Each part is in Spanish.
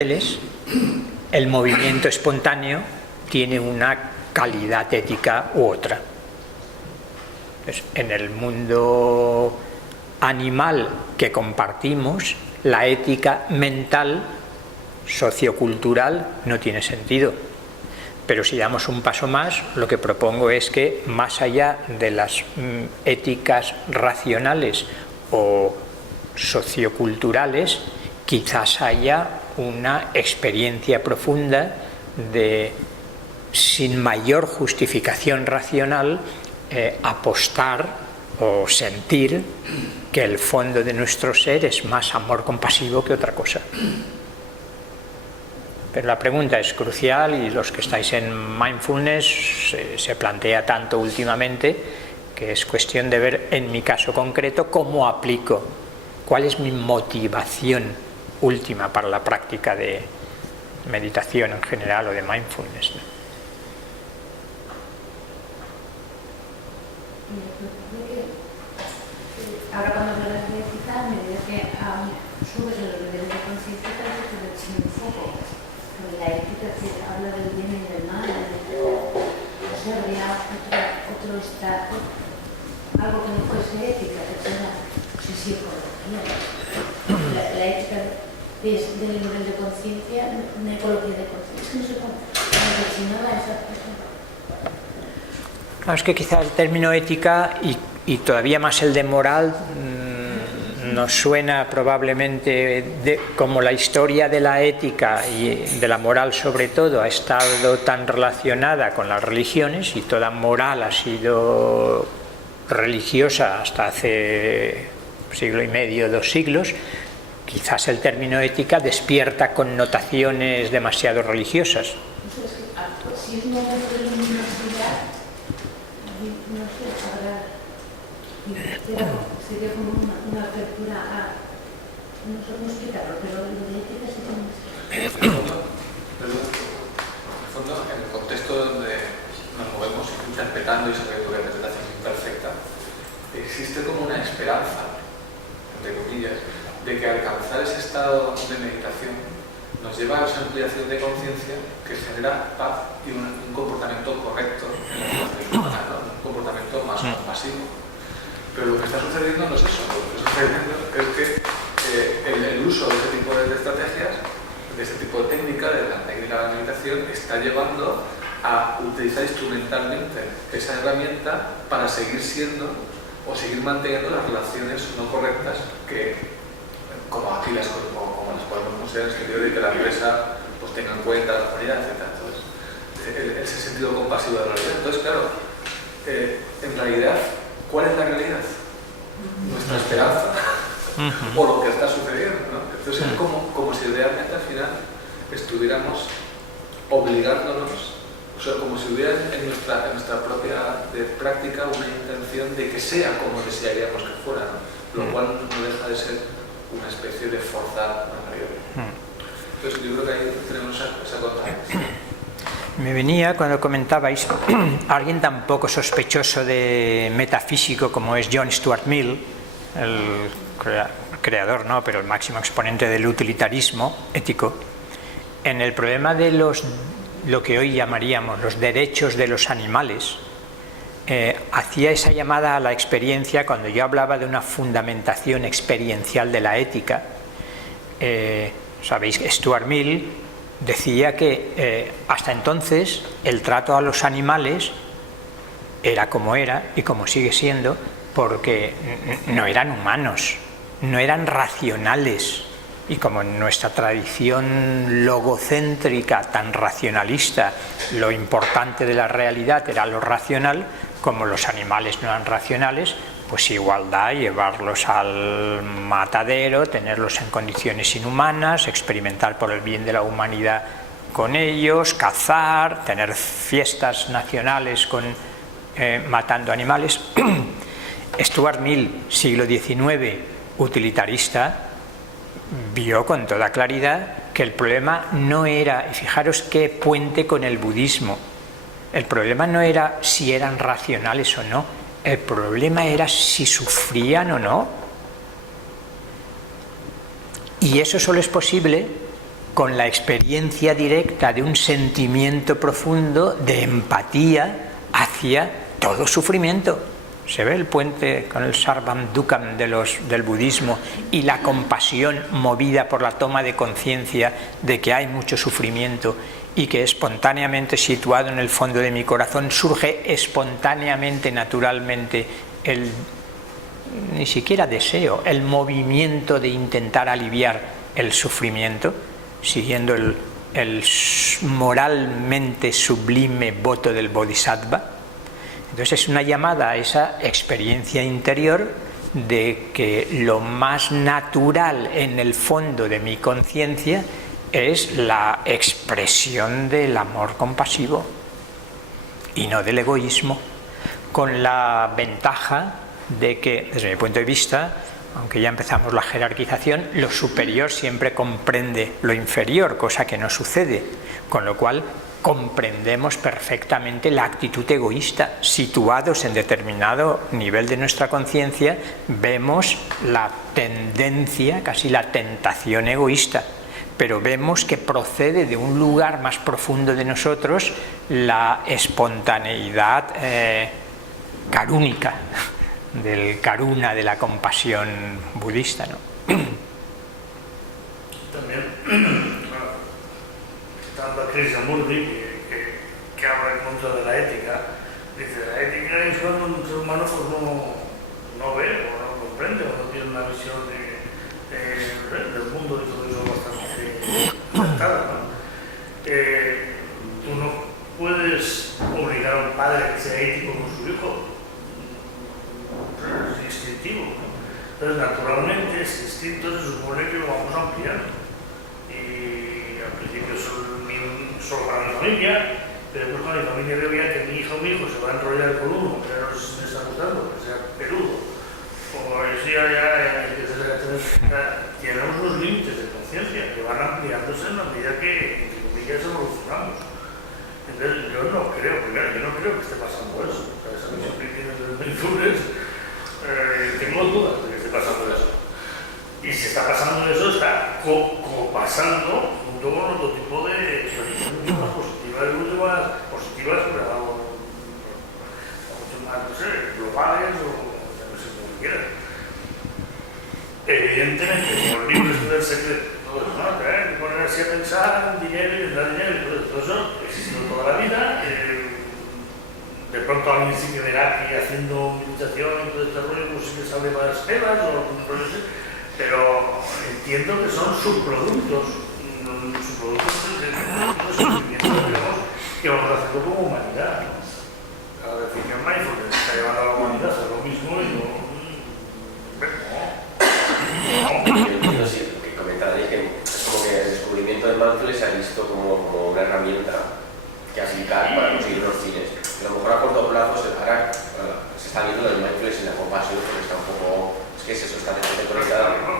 el movimiento espontáneo tiene una calidad ética u otra. Entonces, en el mundo animal que compartimos, la ética mental, sociocultural, no tiene sentido. Pero si damos un paso más, lo que propongo es que, más allá de las éticas racionales o socioculturales, quizás haya una experiencia profunda de, sin mayor justificación racional, apostar o sentir que el fondo de nuestro ser es más amor compasivo que otra cosa. Pero la pregunta es crucial y los que estáis en mindfulness se plantea tanto últimamente que es cuestión de ver en mi caso concreto cómo aplico, cuál es mi motivación última para la práctica de meditación en general o de mindfulness. Ahora cuando hablas de ética, me digo que subes los niveles de conciencia para que te sin un foco. Porque la ética que habla del bien y del mal, o sea, habría otro estado, algo que no fuese ética, que fuera psicología. La ética es del nivel de conciencia, una ecología de conciencia. Es que no sé cómo reflexionaba esa persona. Es que quizá el término ética y todavía más el de moral nos suena probablemente como la historia de la ética y de la moral sobre todo ha estado tan relacionada con las religiones y toda moral ha sido religiosa hasta hace siglo y medio, 2 siglos. Quizás el término ética despierta connotaciones demasiado religiosas. Si es un momento de luminosidad, no sé, sería como una apertura a... No sé cómo explicarlo, pero lo de ética sí que En el fondo, en el contexto donde nos movemos interpretando y sabiendo que la interpretación es imperfecta, existe como una esperanza, entre comillas, de que alcanzar ese estado de meditación nos lleva a esa ampliación de conciencia que genera paz y un comportamiento correcto en la relación humana, ¿no? Un comportamiento más compasivo. Pero lo que está sucediendo no es eso, lo que está sucediendo es que el uso de este tipo de estrategias, de este tipo de técnica, de la técnica de la meditación, está llevando a utilizar instrumentalmente esa herramienta para seguir siendo o seguir manteniendo las relaciones no correctas que como aquí las podemos considerar en el sentido de que la empresa pues tenga en cuenta la comunidad, etc. Entonces, ese sentido compasivo de la realidad. Entonces, claro, en realidad, ¿cuál es la realidad? Nuestra esperanza o lo que está sucediendo, ¿no? Entonces es como si realmente al final estuviéramos obligándonos, o sea, como si hubiera en nuestra propia práctica una intención de que sea como desearíamos que fuera, ¿no? Lo cual no deja de ser una especie de forzar una realidad. Entonces yo creo que ahí tenemos esa contradicción. Me venía cuando comentabais alguien tan poco sospechoso de metafísico como es John Stuart Mill, el creador, no, pero el máximo exponente del utilitarismo ético, en el problema de lo que hoy llamaríamos los derechos de los animales. Hacía esa llamada a la experiencia cuando yo hablaba de una fundamentación experiencial de la ética. Sabéis que Stuart Mill decía que hasta entonces el trato a los animales era como era y como sigue siendo porque no eran humanos, no eran racionales. Y como en nuestra tradición logocéntrica tan racionalista, lo importante de la realidad era lo racional, como los animales no eran racionales, pues igualdad, llevarlos al matadero, tenerlos en condiciones inhumanas, experimentar por el bien de la humanidad con ellos, cazar, tener fiestas nacionales matando animales. Stuart Mill, siglo XIX, utilitarista, vio con toda claridad que el problema no era, y fijaros qué puente con el budismo, el problema no era si eran racionales o no, el problema era si sufrían o no. Y eso solo es posible con la experiencia directa de un sentimiento profundo de empatía hacia todo sufrimiento. Se ve el puente con el Sarvam Dukam del budismo y la compasión movida por la toma de conciencia de que hay mucho sufrimiento y que espontáneamente, situado en el fondo de mi corazón, surge espontáneamente, naturalmente, ni siquiera deseo, el movimiento de intentar aliviar el sufrimiento, siguiendo el moralmente sublime voto del Bodhisattva. Entonces es una llamada a esa experiencia interior de que lo más natural en el fondo de mi conciencia es la expresión del amor compasivo y no del egoísmo, con la ventaja de que, desde mi punto de vista, aunque ya empezamos la jerarquización, lo superior siempre comprende lo inferior, cosa que no sucede, con lo cual comprendemos perfectamente la actitud egoísta. Situados en determinado nivel de nuestra conciencia, vemos la tendencia, casi la tentación egoísta, pero vemos que procede de un lugar más profundo de nosotros la espontaneidad carúnica, del karuna, de la compasión budista, ¿no? También, citando a Krishnamurti, que habla en contra de la ética, dice: la ética es cuando un ser humano pues, no ve o no comprende o no tiene una visión del mundo y todo eso bastante acertada, ¿no? Tú no puedes obligar a un padre a que sea ético con su hijo. Es instintivo, ¿no? Entonces, naturalmente, ese instinto se supone que lo vamos ampliando. Y al principio solo para mi familia, pero después cuando mi familia veo ya que mi hija o mi hijo se va a enrollar con uno, que no se me está gustando, que sea peludo, o eso ya tenemos unos límites de conciencia que van ampliándose en la medida que, entre comillas, evolucionamos. Entonces, yo no creo que esté pasando eso. O sea, esa visión que tienes de mindfulness, tengo dudas de que esté pasando eso. Y si está pasando eso, está pasando junto con otro tipo de más positivas y últimas positivas, pero mucho más, no sé, globales o no sé cómo quieras. Evidentemente, como el libro es del secreto, todo eso, ¿no? Hay que ponerse a pensar en dinero y en dar dinero y todo eso existe toda la vida. De pronto alguien sí que verá que haciendo meditación y todo este rollo pues sí que sale más pelas o algún rollo así, pero entiendo que son subproductos del sufrimiento que vamos haciendo como humanidad. La definición mindfulness está llevando a la humanidad a hacer lo mismo y no. Yo sí, lo que comentaba es que es como que el descubrimiento del mindfulness se ha visto como una herramienta que aplicar para conseguir los fines. A lo mejor a corto plazo ahora se está viendo el mindfulness en la compasión porque está un poco, es que es eso, está desconectada. No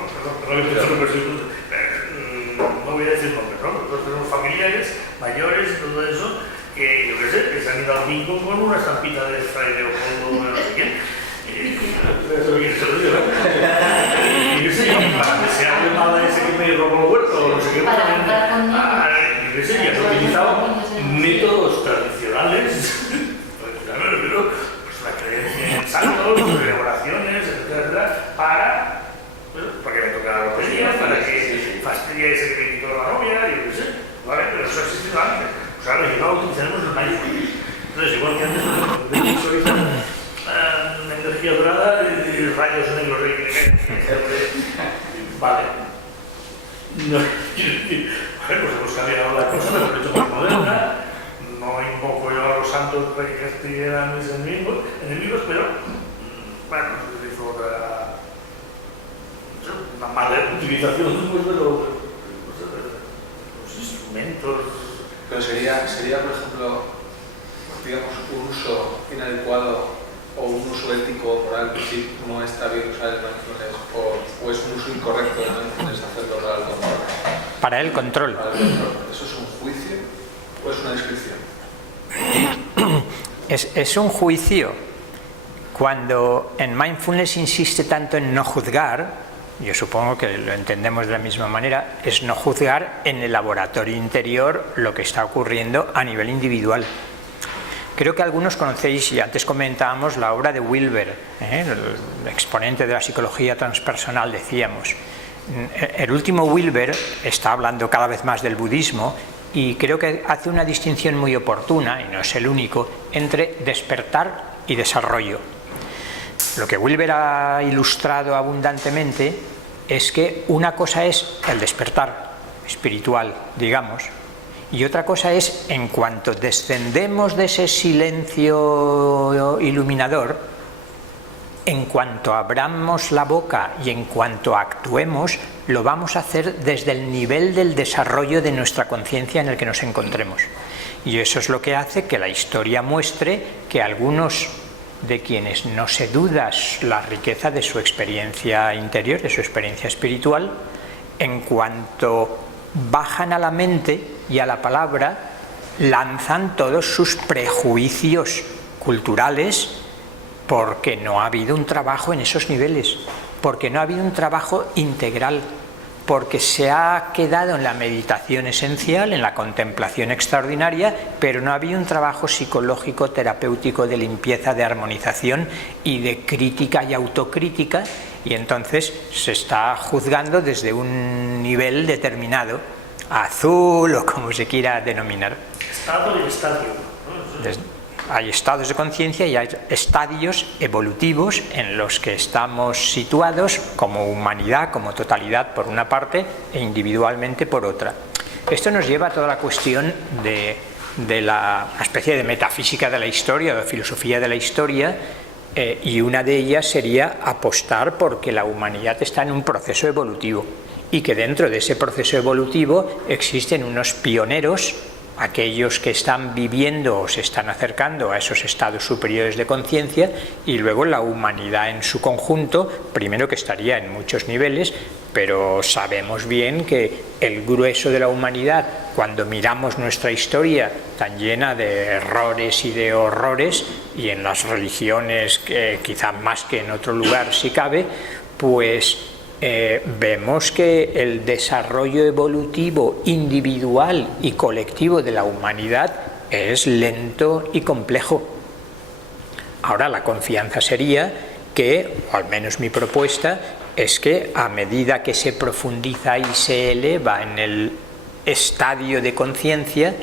voy a decir nombres, ¿no? Nosotros tenemos familiares mayores y todo eso que, yo qué sé, que se han ido al bingo con una estampita de Fray Leopoldo de no sé quién. Y yo qué sé, para que sea llamada ese que me robó el huerto o no sé qué, yo qué sé, ya he utilizado métodos tradicionales, pero pues la creencia en santos, oraciones, etcétera, para que me tocara la lotería, para que fastidie ese que me quitó la novia, yo qué sé, ¿vale? Pero eso ha existido antes. Pues ahora lo utilizaremos en mindfulness. Entonces, igual que antes, visualizar energía dorada y rayos negros vale. No, pues hemos cambiado la cosa, pero lo he hecho más moderna. No invoco yo a los santos para que castiguen a mis enemigos, pero bueno, utilizo una mala utilización pues, de los instrumentos. Pero sería, por ejemplo, digamos, un uso inadecuado o un uso ético o moral que sí no está bien usar el mindfulness o es un uso incorrecto del mindfulness hacerlo para el control. Para el control. ¿Eso es un juicio o es una descripción? Es un juicio. Cuando en mindfulness insiste tanto en no juzgar, yo supongo que lo entendemos de la misma manera, es no juzgar en el laboratorio interior lo que está ocurriendo a nivel individual. Creo que algunos conocéis, y antes comentábamos, la obra de Wilber, el exponente de la psicología transpersonal, decíamos. El último Wilber está hablando cada vez más del budismo y creo que hace una distinción muy oportuna, y no es el único, entre despertar y desarrollo. Lo que Wilber ha ilustrado abundantemente es que una cosa es el despertar espiritual, digamos, y otra cosa es, en cuanto descendemos de ese silencio iluminador, en cuanto abramos la boca y en cuanto actuemos, lo vamos a hacer desde el nivel del desarrollo de nuestra conciencia en el que nos encontremos. Y eso es lo que hace que la historia muestre que algunos de quienes no se duda la riqueza de su experiencia interior, de su experiencia espiritual, en cuanto bajan a la mente y a la palabra, lanzan todos sus prejuicios culturales, porque no ha habido un trabajo en esos niveles, porque no ha habido un trabajo integral, porque se ha quedado en la meditación esencial, en la contemplación extraordinaria, pero no ha habido un trabajo psicológico, terapéutico, de limpieza, de armonización y de crítica y autocrítica, y entonces se está juzgando desde un nivel determinado, azul o como se quiera denominar. Estado y estadio, ¿no? Hay estados de conciencia y hay estadios evolutivos en los que estamos situados como humanidad, como totalidad por una parte e individualmente por otra. Esto nos lleva a toda la cuestión de la especie de metafísica de la historia, o de filosofía de la historia, y una de ellas sería apostar porque la humanidad está en un proceso evolutivo y que dentro de ese proceso evolutivo existen unos pioneros, aquellos que están viviendo o se están acercando a esos estados superiores de conciencia, y luego la humanidad en su conjunto, primero que estaría en muchos niveles, pero sabemos bien que el grueso de la humanidad, cuando miramos nuestra historia tan llena de errores y de horrores, y en las religiones quizá más que en otro lugar si cabe, pues vemos que el desarrollo evolutivo individual y colectivo de la humanidad es lento y complejo. Ahora, la confianza sería que, o al menos mi propuesta, es que a medida que se profundiza y se eleva en el estadio de conciencia,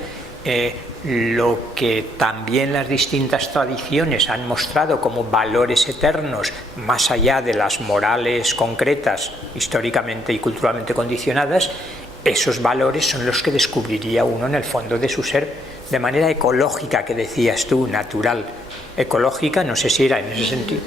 lo que también las distintas tradiciones han mostrado como valores eternos, más allá de las morales concretas, históricamente y culturalmente condicionadas, esos valores son los que descubriría uno en el fondo de su ser, de manera ecológica, que decías tú, natural. Ecológica, no sé si era en ese sentido.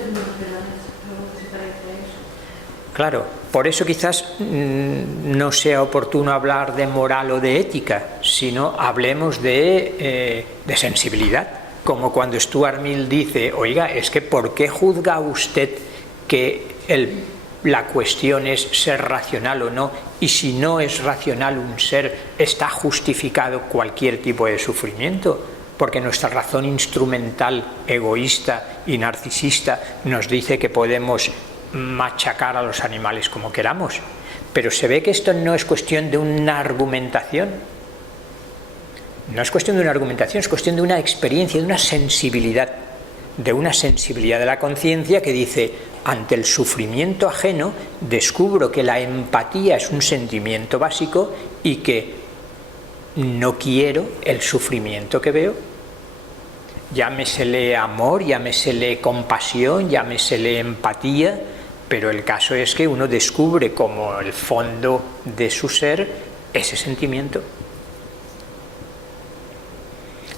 Claro, por eso quizás no sea oportuno hablar de moral o de ética, sino hablemos de sensibilidad, como cuando Stuart Mill dice, oiga, es que ¿por qué juzga usted que la cuestión es ser racional o no? Y si no es racional un ser, ¿está justificado cualquier tipo de sufrimiento? Porque nuestra razón instrumental, egoísta y narcisista nos dice que podemos machacar a los animales como queramos, pero se ve que esto no es cuestión de una argumentación, no es cuestión de una argumentación, es cuestión de una experiencia, de una sensibilidad de la conciencia que dice, ante el sufrimiento ajeno descubro que la empatía es un sentimiento básico y que no quiero el sufrimiento que veo. Llámesele amor, llámesele compasión, llámesele empatía, pero el caso es que uno descubre como el fondo de su ser ese sentimiento.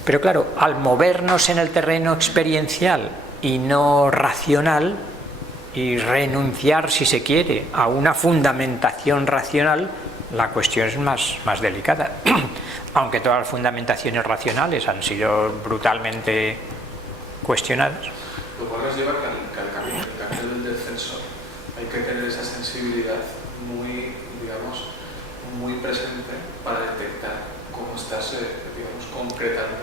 Pero claro, al movernos en el terreno experiencial y no racional, y renunciar, si se quiere, a una fundamentación racional, la cuestión es más delicada. Aunque todas las fundamentaciones racionales han sido brutalmente cuestionadas. Lo cual nos lleva que al camino del descenso hay que tener esa sensibilidad muy, digamos, muy presente para detectar cómo estás, digamos, concretando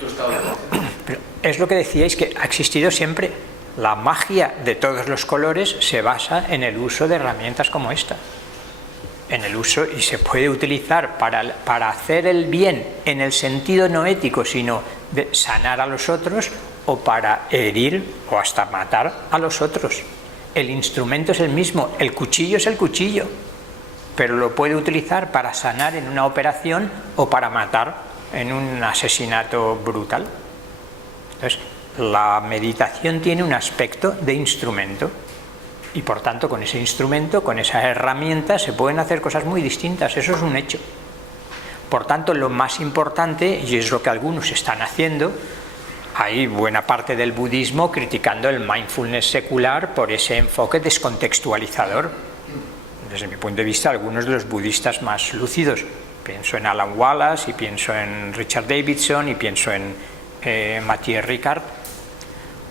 tu estado de conciencia. Es lo que decíais, que ha existido siempre. La magia de todos los colores se basa en el uso de herramientas como esta. En el uso, y se puede utilizar para hacer el bien en el sentido no ético, sino de sanar a los otros, o para herir o hasta matar a los otros. El instrumento es el mismo, el cuchillo es el cuchillo, pero lo puede utilizar para sanar en una operación o para matar en un asesinato brutal. Entonces, la meditación tiene un aspecto de instrumento. Y por tanto, con ese instrumento, con esa herramienta, se pueden hacer cosas muy distintas. Eso es un hecho. Por tanto, lo más importante, y es lo que algunos están haciendo, hay buena parte del budismo criticando el mindfulness secular por ese enfoque descontextualizador. Desde mi punto de vista, algunos de los budistas más lúcidos, pienso en Alan Wallace, y pienso en Richard Davidson, y pienso en Mathieu Ricard,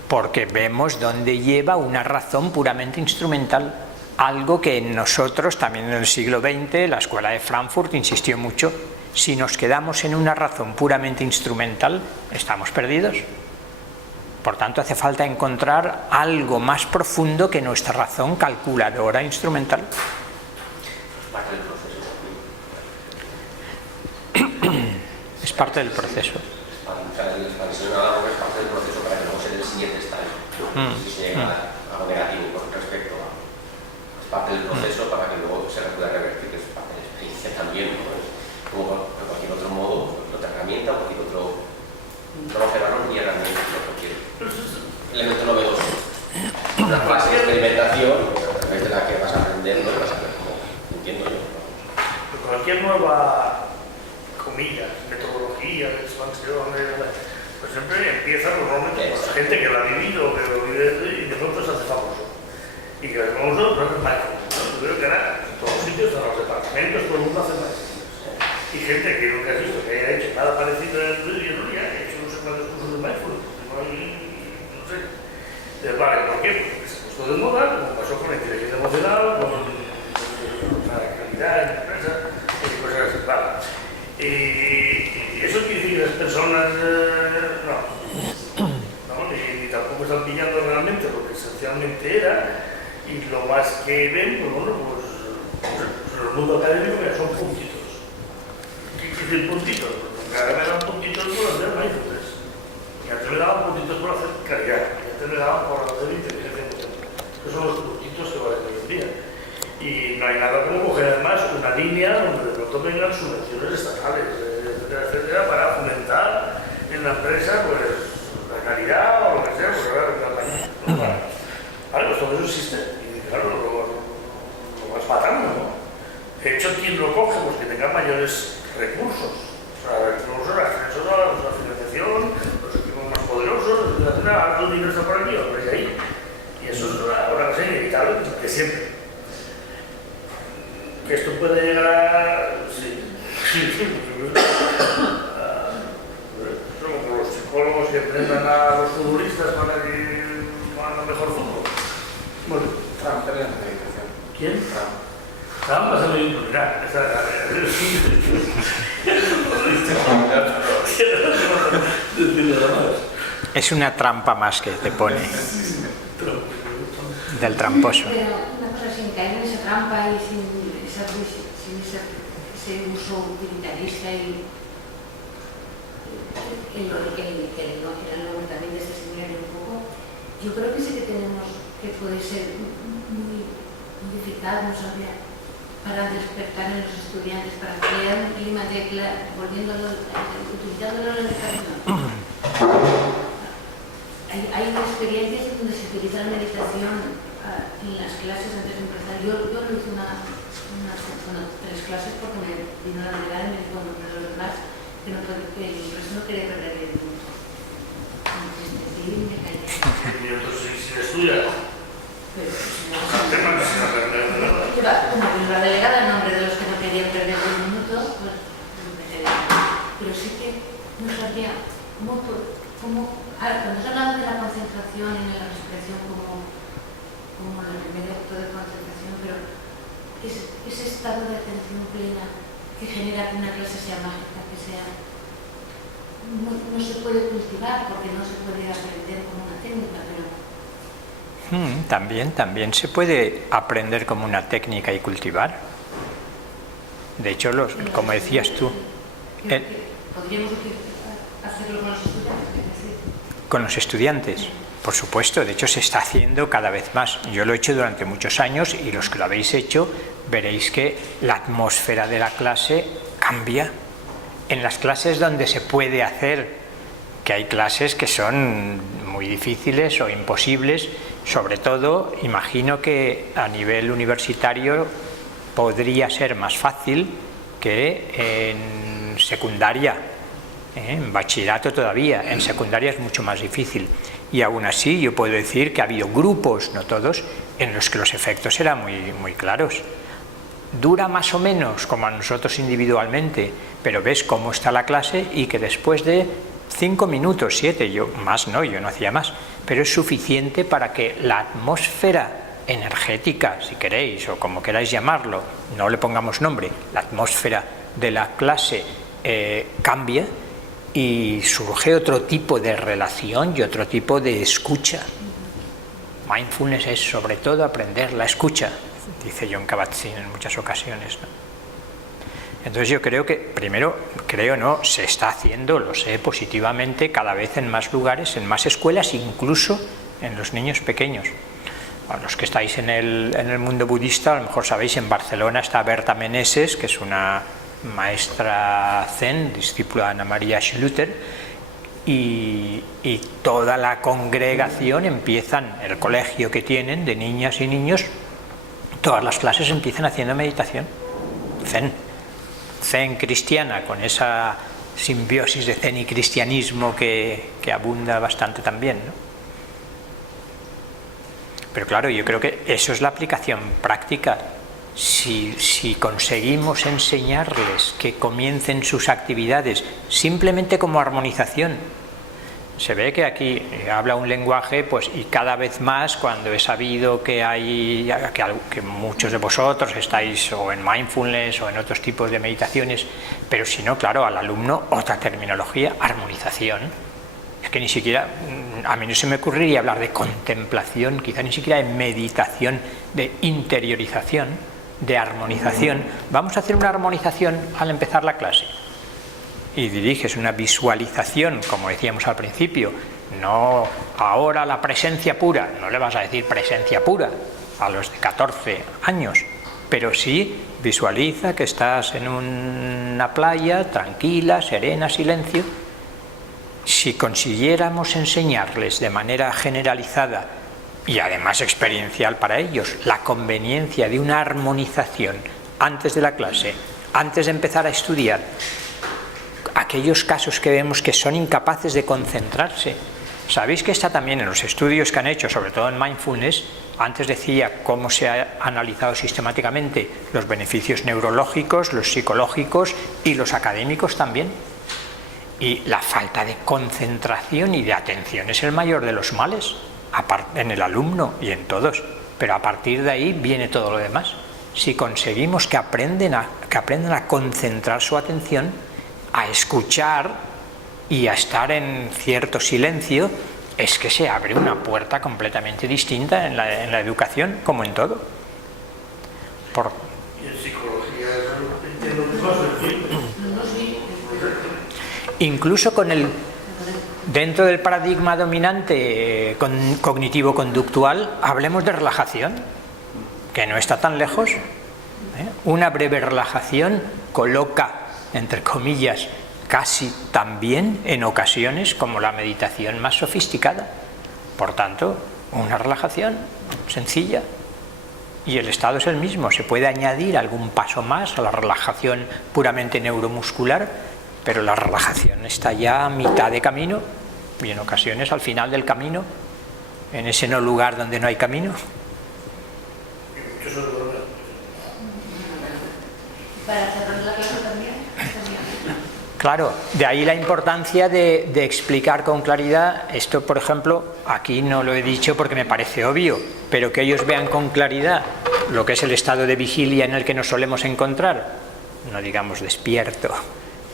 porque vemos dónde lleva una razón puramente instrumental, algo que en nosotros también en el siglo XX la escuela de Frankfurt insistió mucho. Si nos quedamos en una razón puramente instrumental, estamos perdidos. Por tanto, hace falta encontrar algo más profundo que nuestra razón calculadora instrumental. Es parte del proceso. La expansión a algo es parte del proceso para que luego sea el siguiente estadio. Si se llega a algo negativo con respecto a... Es parte del proceso para que luego se pueda revertir, que es parte de la experiencia también, ¿no? Como de cualquier otro modo, otra herramienta, cualquier otro... No va a cerrarlo ni herramienta, sino cualquier elemento novedoso. Una clase de experimentación a través de la que vas a aprender, ¿no? Vas a ver cómo entiendo yo. Cualquier nueva, comillas, metodología de expansión, pues siempre empieza normalmente con la gente que lo ha vivido, que lo vive y de pronto se hace famoso. Y que el famoso no es mágico, ¿no? Yo creo que ahora en todos los sitios, en los departamentos, todo el mundo hace mágico. Y gente que nunca ha visto que haya hecho nada parecido en el estudio, yo no ya he hecho no sé cuántos cursos de mindfulness, no sé. Vale, ¿por qué? Porque se puso de moda, como pasó con la inteligencia emocional, con la calidad en la empresa, y cosas así, vale. Y eso quiere decir que las personas ni tampoco están pillando realmente lo que esencialmente era, y lo más que ven, pues bueno, pues en el mundo académico ya son puntitos. ¿Qué quiere decir puntitos? Porque ahora me dan puntitos por hacer mindfulness, y antes me daban puntitos por hacer caridad, y antes me daban por hacer inteligencia emocional. Esos son los puntitos que valen hoy en día. Y no hay nada como coger además una línea donde de pronto vengan subvenciones estatales, etcétera, para fomentar en la empresa pues la calidad o lo que sea, pues claro, pues todo eso existe y claro, lo vas matando, ¿no? De hecho, quien lo coge, pues que tenga mayores recursos, o sea, recursos, acceso a la financiación, los equipos más poderosos, etcétera, alto dinero está por aquí, otro por ahí. Y eso es una cosa inevitable, que siempre. Que esto puede llegar a... Sí. Como los psicólogos que enfrentan a los futbolistas para que hagan mejor fútbol. Bueno, Trump en la meditación. ¿Quién? Trump va a ser muy impunidad. Es una trampa más que te pone. Del tramposo. Pero una cosa, sin caer en esa trampa y sin ese uso utilitarista y el nombre también de este seminario un poco, yo creo que sí que tenemos que puede ser muy eficaz, no sabría, para despertar en los estudiantes, para crear un clima de utilizándolo en la educación. Hay experiencias donde se utiliza la meditación en las clases antes de empezar. Yo lo hice tres clases porque me vino la realidad y me dijo los demás que el profesor no quería perder el minuto. Entonces decidí y me callé. Si estudia. Como la delegada en nombre de los que no querían perder el minuto, pues empecé a decir. Pero sí que no sabía cómo cuando se habla de la concentración en la respiración como el primer acto de concentración, pero ese estado de atención plena que genera que una clase sea mágica, que sea no se puede cultivar porque no se puede aprender como una técnica, pero También se puede aprender como una técnica y cultivar. De hecho, como decías tú, ¿podríamos hacerlo con los estudiantes? con los estudiantes, por supuesto, de hecho se está haciendo cada vez más. Yo lo he hecho durante muchos años y los que lo habéis hecho veréis que la atmósfera de la clase cambia. En las clases donde se puede hacer, que hay clases que son muy difíciles o imposibles, sobre todo imagino que a nivel universitario podría ser más fácil que en secundaria, en bachillerato todavía, en secundaria es mucho más difícil. Y aún así yo puedo decir que ha habido grupos, no todos, en los que los efectos eran muy claros. Dura más o menos como a nosotros individualmente, pero ves cómo está la clase y que después de 5 minutos, 7, yo no hacía más, pero es suficiente para que la atmósfera energética, si queréis, o como queráis llamarlo, no le pongamos nombre, la atmósfera de la clase cambia y surge otro tipo de relación y otro tipo de escucha. Mindfulness es sobre todo aprender la escucha, dice Jon Kabat-Zinn en muchas ocasiones, ¿no? Entonces yo creo que, se está haciendo, lo sé positivamente, cada vez en más lugares, en más escuelas, incluso en los niños pequeños. A los que estáis en el mundo budista, a lo mejor sabéis, en Barcelona está Berta Meneses, que es una maestra zen, discípula de Ana María Schluter, y toda la congregación empiezan, el colegio que tienen de niñas y niños, todas las clases empiezan haciendo meditación zen cristiana, con esa simbiosis de zen y cristianismo que abunda bastante también, ¿no? Pero claro, yo creo que eso es la aplicación práctica. Si conseguimos enseñarles que comiencen sus actividades simplemente como armonización, se ve que aquí habla un lenguaje, pues, y cada vez más cuando he sabido que muchos de vosotros estáis o en mindfulness o en otros tipos de meditaciones, pero si no, claro, al alumno otra terminología, armonización. Es que ni siquiera, a mí no se me ocurriría hablar de contemplación, quizá ni siquiera de meditación, de interiorización, de armonización. Vamos a hacer una armonización al empezar la clase. Y diriges una visualización, como decíamos al principio, no ahora la presencia pura, no le vas a decir presencia pura a los de 14 años, pero sí visualiza que estás en una playa tranquila, serena, silencio. Si consiguiéramos enseñarles de manera generalizada y además experiencial para ellos la conveniencia de una armonización antes de la clase, antes de empezar a estudiar, aquellos casos que vemos que son incapaces de concentrarse. Sabéis que está también en los estudios que han hecho, sobre todo en mindfulness, antes decía cómo se ha analizado sistemáticamente los beneficios neurológicos, los psicológicos y los académicos también. Y la falta de concentración y de atención es el mayor de los males, en el alumno y en todos, pero a partir de ahí viene todo lo demás. Si conseguimos que aprendan a concentrar su atención, a escuchar y a estar en cierto silencio, es que se abre una puerta completamente distinta en la educación, como en todo. Y en psicología entiendo que vas a decir. Incluso dentro del paradigma dominante cognitivo-conductual, hablemos de relajación, que no está tan lejos. Una breve relajación coloca, entre comillas, casi tan bien en ocasiones como la meditación más sofisticada. Por tanto, una relajación sencilla y el estado es el mismo. Se puede añadir algún paso más a la relajación puramente neuromuscular, pero la relajación está ya a mitad de camino y en ocasiones al final del camino, en ese no lugar donde no hay camino. Para cerrar la clase también. Claro, de ahí la importancia de explicar con claridad esto. Por ejemplo, aquí no lo he dicho porque me parece obvio, pero que ellos vean con claridad lo que es el estado de vigilia en el que nos solemos encontrar, no digamos despierto,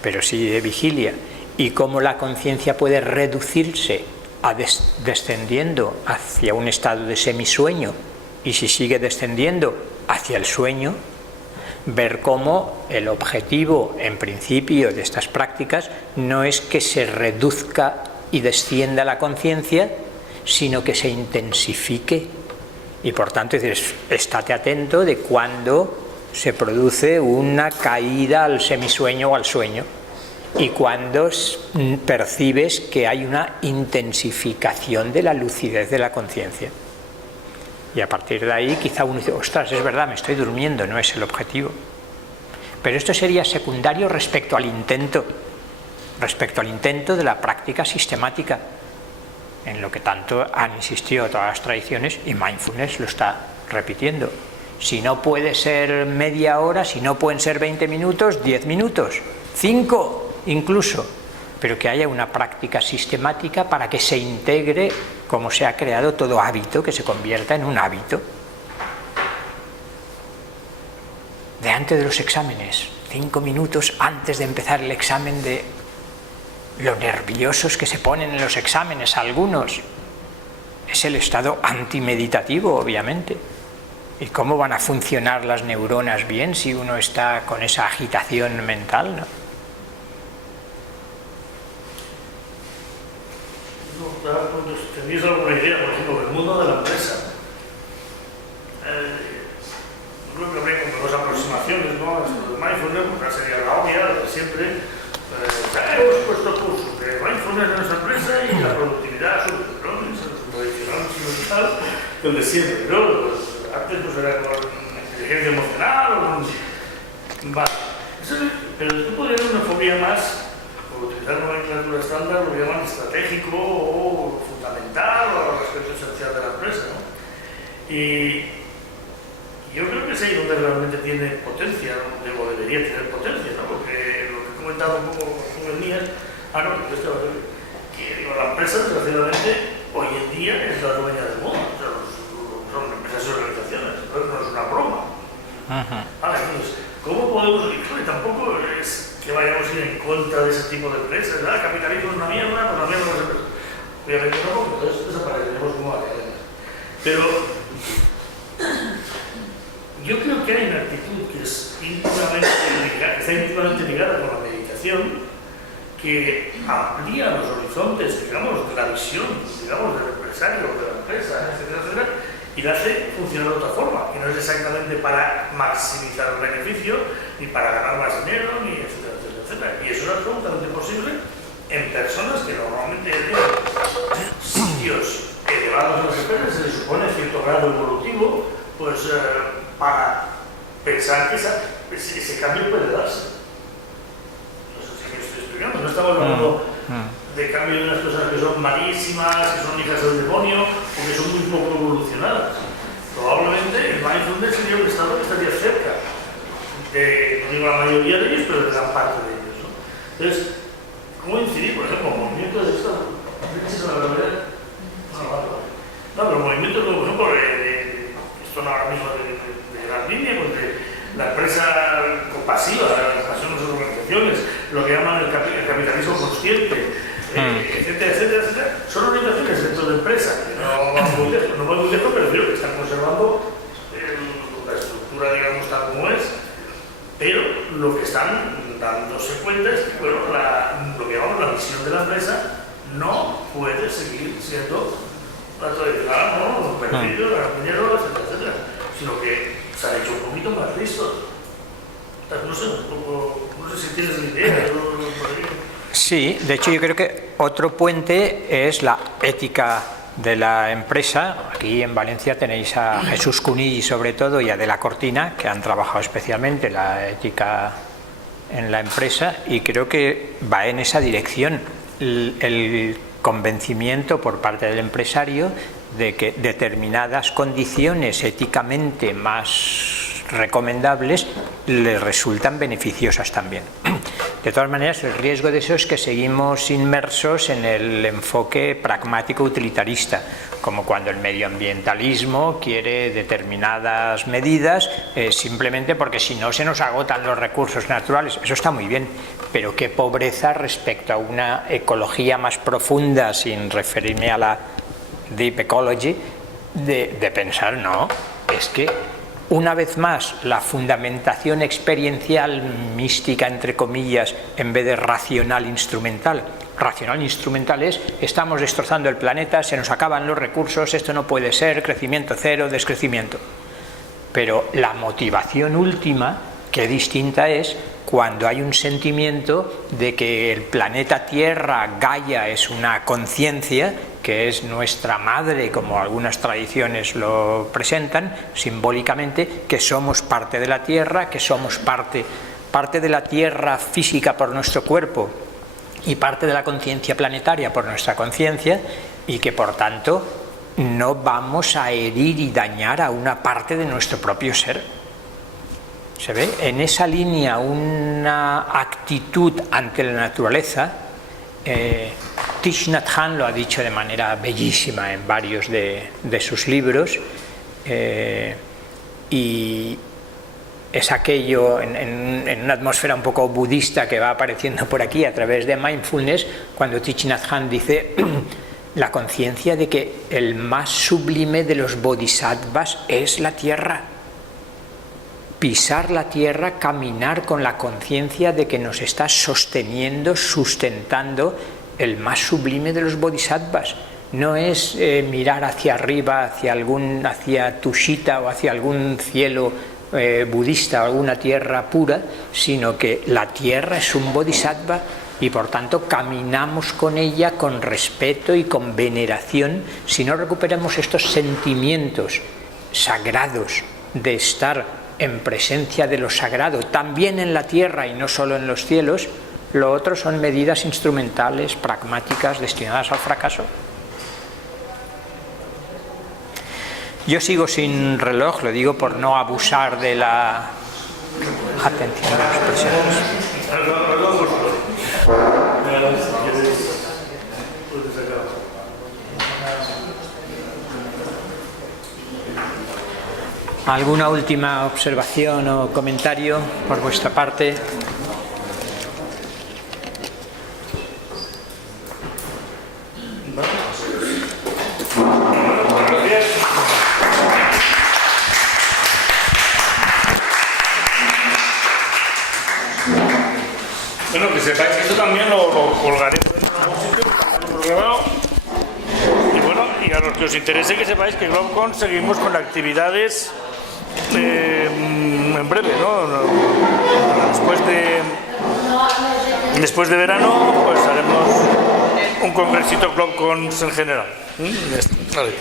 pero sí de vigilia, y cómo la conciencia puede reducirse descendiendo hacia un estado de semisueño y si sigue descendiendo hacia el sueño, ver cómo el objetivo en principio de estas prácticas no es que se reduzca y descienda la conciencia, sino que se intensifique. Y por tanto, estate atento de cuando se produce una caída al semisueño o al sueño y cuando percibes que hay una intensificación de la lucidez de la conciencia. Y a partir de ahí quizá uno dice, ostras, es verdad, me estoy durmiendo, no es el objetivo. Pero esto sería secundario respecto al intento de la práctica sistemática, en lo que tanto han insistido todas las tradiciones, y mindfulness lo está repitiendo. Si no puede ser media hora, si no pueden ser 20 minutos, 10 minutos, 5 incluso, pero que haya una práctica sistemática para que se integre como se ha creado todo hábito, que se convierta en un hábito. De antes de los exámenes, 5 minutos antes de empezar el examen, de lo nerviosos que se ponen en los exámenes algunos, es el estado antimeditativo, obviamente. ¿Y cómo van a funcionar las neuronas bien si uno está con esa agitación mental, ¿no? ¿Tenéis alguna idea, por ejemplo, del mundo de la empresa? Creo que habría como dos aproximaciones, ¿no? Esto de mindfulness, porque sería la obvia, la de siempre. Hemos puesto cursos de mindfulness en nuestra empresa y la productividad sube, ¿no? Es el tradicional occidental, el de siempre, ¿no? Pues, antes pues era con inteligencia emocional o con... Vale. Pero esto podría ser una fobia más, por utilizar una literatura estándar, lo llaman estratégico o fundamental o aspecto esencial de la empresa, ¿no? Y yo creo que es ahí donde realmente tiene potencia, o debería tener potencia, ¿no? Porque lo que he comentado un poco con el Nías, que digo, la empresa, desgraciadamente, hoy en día es la dueña del mundo. O sea, son empresas y organizaciones, no es una broma. Entonces, ¿cómo podemos ir? Tampoco es que vayamos a ir en contra de ese tipo de empresas. El capitalismo es una mierda, pues la mierda no es empresa. Obviamente no, porque entonces desapareceremos como academias. Pero yo creo que hay una actitud que es está íntimamente ligada con la meditación, que amplía los horizontes, digamos, de la visión, digamos, del empresario, de la empresa, etcétera, etcétera, y la hace funcionar de otra forma, que no es exactamente para maximizar el beneficio, ni para ganar más dinero, ni etcétera, etcétera, etcétera. Y eso es absolutamente posible en personas que normalmente tienen sitios elevados en las empresas, se les supone cierto grado evolutivo, pues para pensar que ese cambio puede darse. No sé si me estoy explicando, no estamos hablando de cambio de unas cosas que son malísimas, que son hijas del demonio o que son muy poco evolucionadas. Probablemente el mindfulness sería un estado que estaría cerca de, no digo la mayoría de ellos, pero de gran parte de ellos, ¿no? Entonces, ¿cómo incidir, por ejemplo, en movimientos de esta? No, pero movimientos como, por ejemplo, esto no ahora mismo de gran línea, pues de la empresa compasiva, la pasión de las organizaciones, lo que llaman el capitalismo consciente, etcétera, etcétera, etcétera, son organizaciones dentro de empresas que no van muy lejos, pero creo que están conservando la estructura, digamos, tal como es, pero lo que están dándose cuenta es que, bueno, lo que llamamos la misión de la empresa no puede seguir siendo la tradicional, ¿no? Los perdidos, las mineros, etcétera, etcétera, sino que se ha hecho un poquito más listo. No sé si tienes una idea. Sí, de hecho yo creo que otro puente es la ética de la empresa. Aquí en Valencia tenéis a Jesús Cuní sobre todo y a De la Cortina, que han trabajado especialmente la ética en la empresa, y creo que va en esa dirección el convencimiento por parte del empresario de que determinadas condiciones éticamente más recomendables le resultan beneficiosas también. De todas maneras, el riesgo de eso es que seguimos inmersos en el enfoque pragmático utilitarista, como cuando el medioambientalismo quiere determinadas medidas simplemente porque si no se nos agotan los recursos naturales. Eso está muy bien, pero qué pobreza respecto a una ecología más profunda, sin referirme a la deep ecology, de pensar, no, es que una vez más la fundamentación experiencial, mística entre comillas, en vez de racional instrumental. Racional instrumental es, estamos destrozando el planeta, se nos acaban los recursos, esto no puede ser, crecimiento cero, descrecimiento. Pero la motivación última, qué distinta es cuando hay un sentimiento de que el planeta Tierra, Gaia, es una conciencia, que es nuestra madre, como algunas tradiciones lo presentan, simbólicamente, que somos parte de la Tierra, que somos parte de la Tierra física por nuestro cuerpo y parte de la conciencia planetaria por nuestra conciencia, y que por tanto no vamos a herir y dañar a una parte de nuestro propio ser. ¿Se ve? En esa línea una actitud ante la naturaleza. Thich Nhat Hanh lo ha dicho de manera bellísima en varios de sus libros, y es aquello en una atmósfera un poco budista que va apareciendo por aquí a través de mindfulness, cuando Thich Nhat Hanh dice la conciencia de que el más sublime de los bodhisattvas es la tierra. Pisar la tierra, caminar con la conciencia de que nos está sosteniendo, sustentando el más sublime de los bodhisattvas. No es mirar hacia arriba, hacia Tushita o hacia algún cielo budista o alguna tierra pura, sino que la tierra es un bodhisattva y por tanto caminamos con ella con respeto y con veneración. Si no recuperamos estos sentimientos sagrados de estar en presencia de lo sagrado, también en la tierra y no solo en los cielos, lo otro son medidas instrumentales, pragmáticas, destinadas al fracaso. Yo sigo sin reloj, lo digo por no abusar de la atención de los presentes. ¿Alguna última observación o comentario por vuestra parte? Bueno, que sepáis que esto también lo colgaremos en algún sitio, lo grabado. Y bueno, y a los que os interese que sepáis que GlobeCon seguimos con actividades en breve, ¿no? Después de verano, pues haremos un congresito GlobeCon en general. Vale.